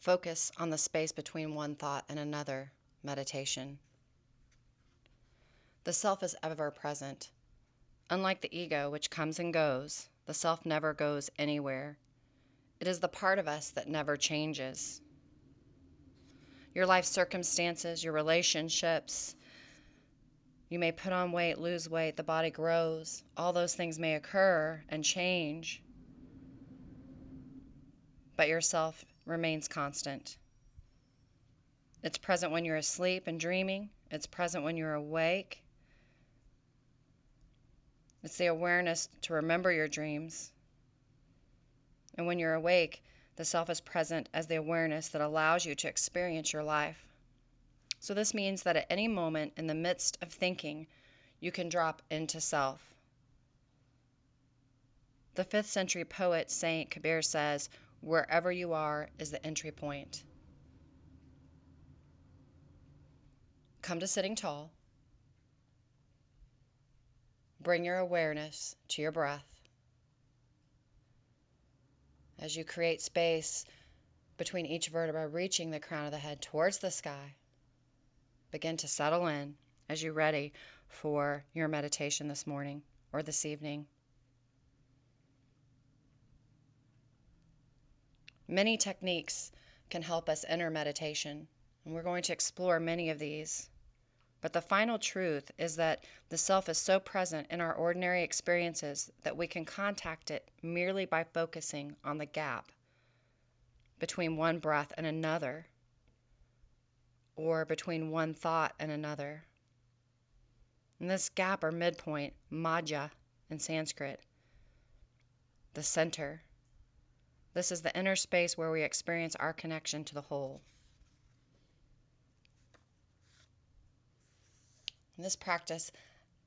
Focus on the space between one thought and another meditation. The self is ever present. Unlike the ego, which comes and goes, the self never goes anywhere. It is the part of us that never changes. Your life circumstances, your relationships, you may put on weight, lose weight, the body grows. All those things may occur and change, but yourself remains constant. It's present when you're asleep and dreaming. It's present when you're awake. It's the awareness to remember your dreams. And when you're awake, the self is present as the awareness that allows you to experience your life. So this means that at any moment in the midst of thinking, you can drop into self. The 5th century poet Saint Kabir says, "Wherever you are is the entry point." Come to sitting tall. Bring your awareness to your breath. As you create space between each vertebra, reaching the crown of the head towards the sky, begin to settle in as you're ready for your meditation this morning or this evening. Many techniques can help us enter meditation, and we're going to explore many of these. But the final truth is that the self is so present in our ordinary experiences that we can contact it merely by focusing on the gap between one breath and another, or between one thought and another. And this gap or midpoint, madhya in Sanskrit, the center. This is the inner space where we experience our connection to the whole. And this practice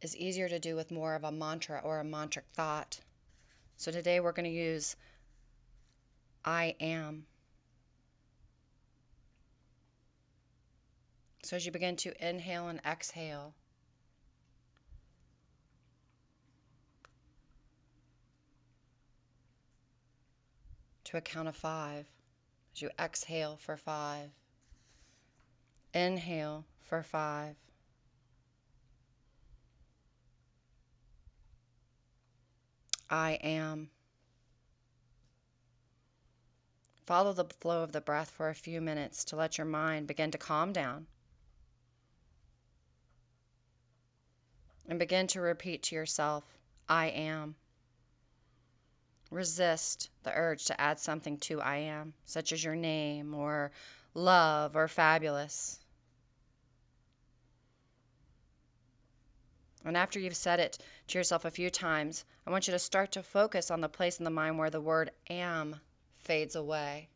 is easier to do with more of a mantra or a mantric thought. So today we're going to use I am. So as you begin to inhale and exhale, to a count of 5. As you exhale for 5, inhale for 5, I am. Follow the flow of the breath for a few minutes to let your mind begin to calm down. And begin to repeat to yourself, I am. Resist the urge to add something to I am, such as your name or love or fabulous. And after you've said it to yourself a few times, I want you to start to focus on the place in the mind where the word am fades away.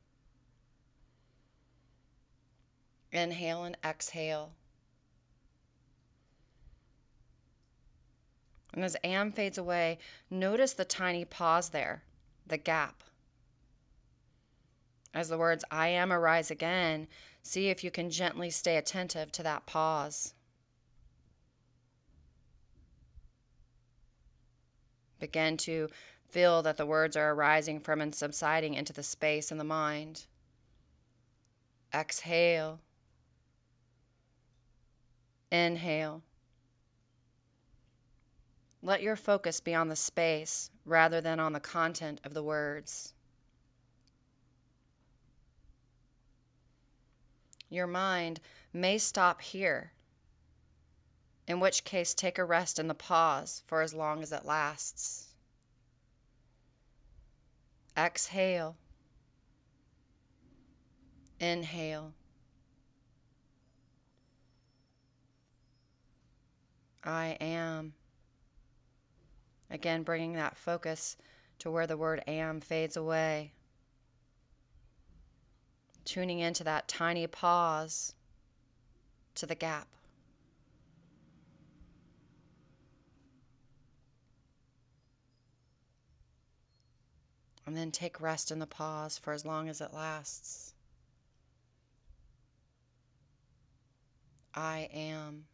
Inhale and exhale. And as am fades away, notice the tiny pause there, the gap. As the words I am arise again, see if you can gently stay attentive to that pause. Begin to feel that the words are arising from and subsiding into the space in the mind. Exhale. Inhale. Let your focus be on the space rather than on the content of the words. Your mind may stop here, in which case take a rest in the pause for as long as it lasts. Exhale. Inhale. I am. Again, bringing that focus to where the word am fades away. Tuning into that tiny pause, to the gap. And then take rest in the pause for as long as it lasts. I am.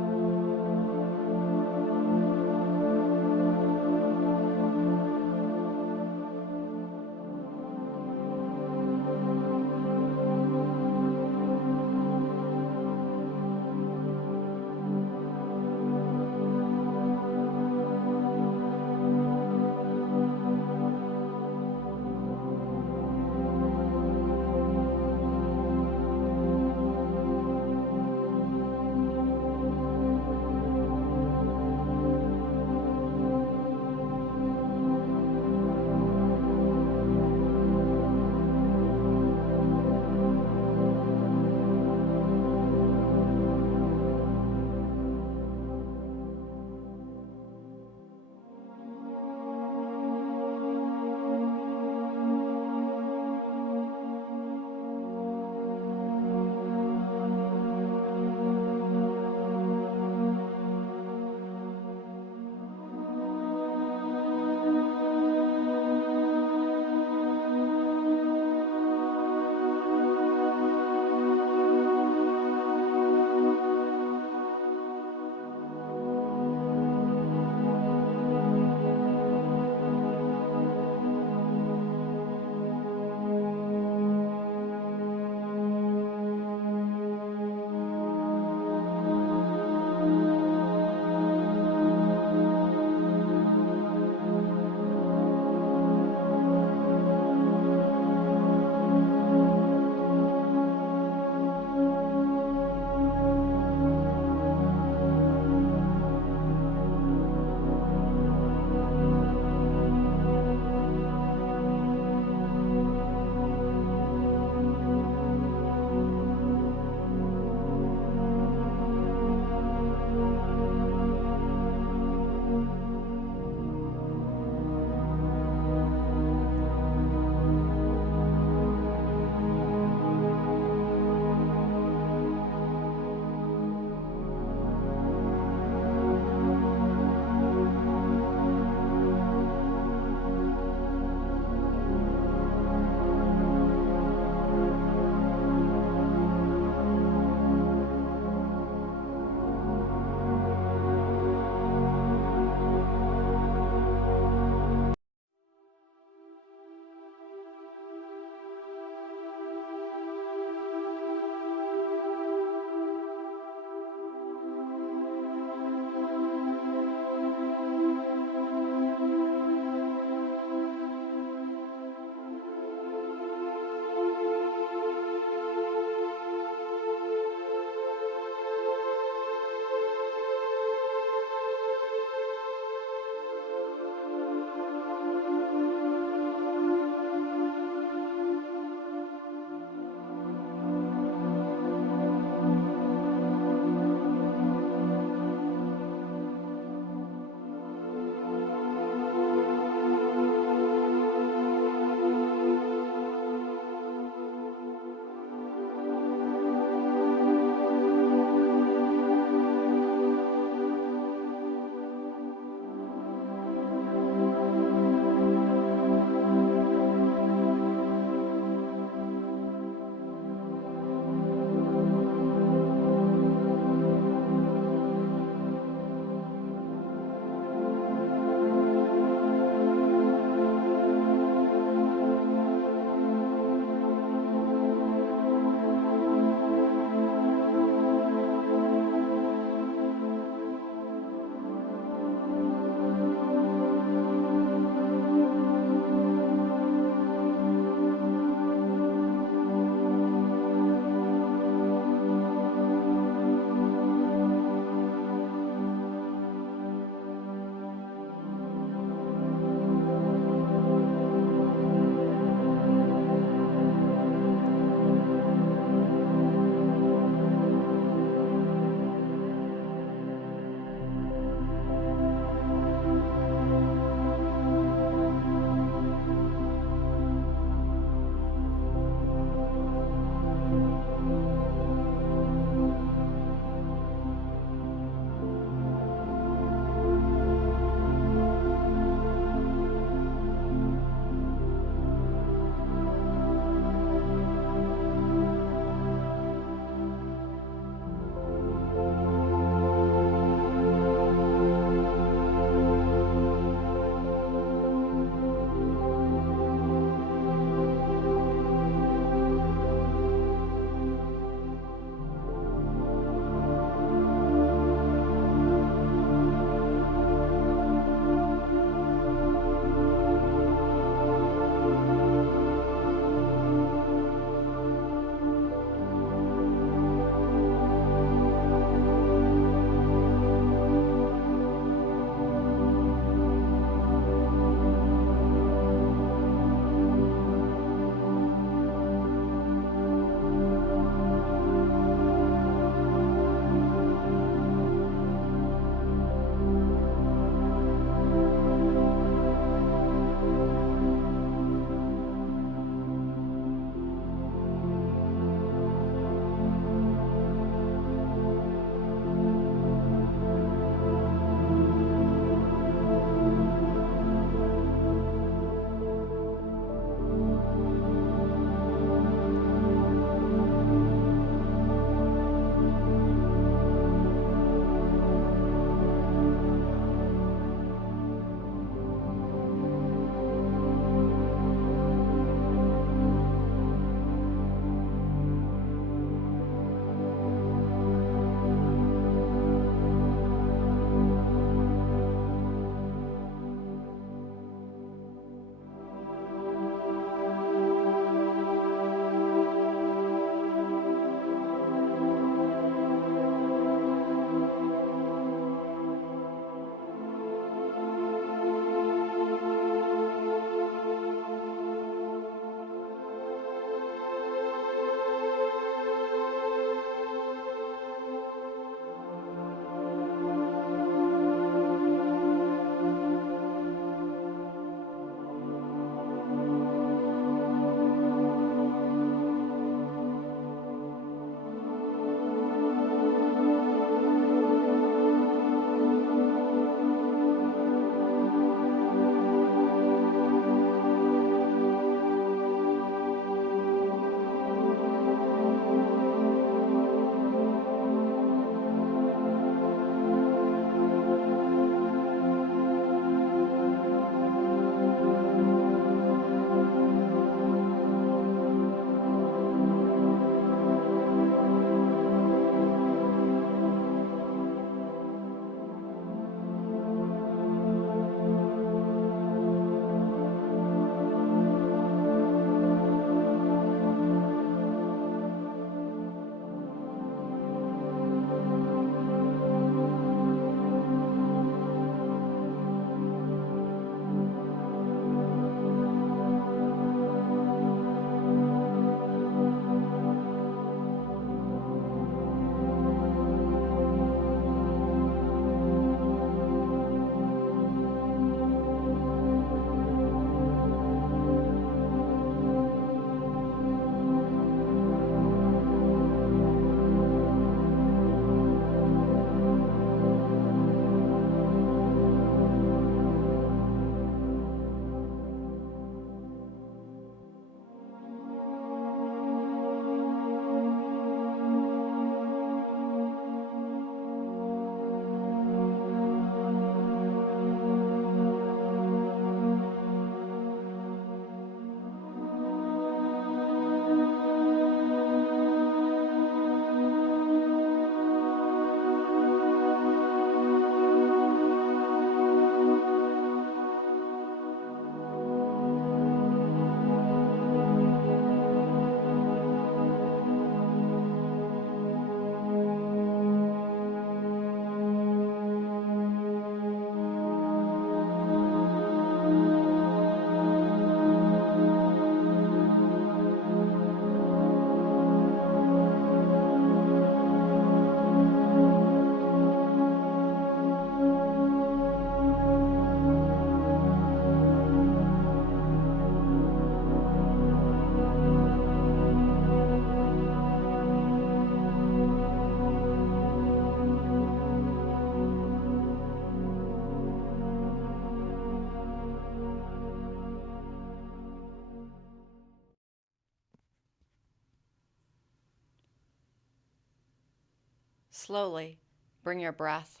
Slowly bring your breath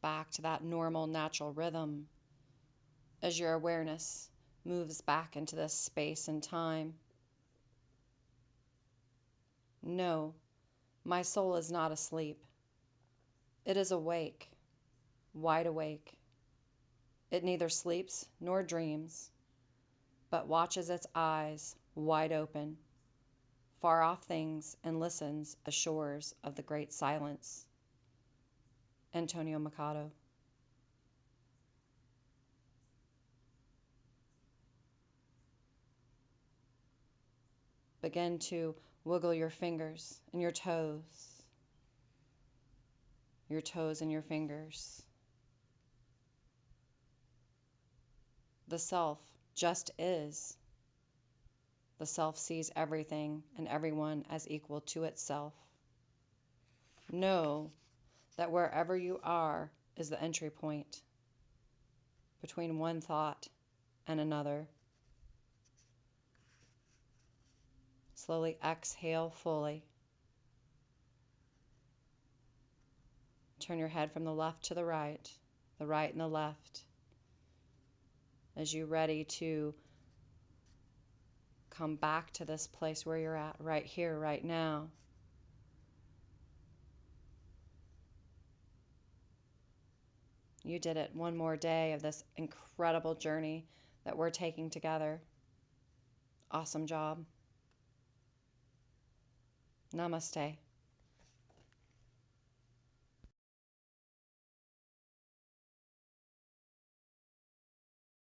back to that normal, natural rhythm as your awareness moves back into this space and time. No, my soul is not asleep. It is awake, wide awake. It neither sleeps nor dreams, but watches its eyes wide open, far off things, and listens ashores of the great silence. Antonio Machado. Begin to wiggle your fingers and your toes and your fingers. The self just is. The self sees everything and everyone as equal to itself. Know that wherever you are is the entry point between one thought and another. Slowly exhale fully. Turn your head from the left to the right and the left, as you're ready to come back to this place where you're at, right here, right now. You did it. One more day of this incredible journey that we're taking together. Awesome job. Namaste.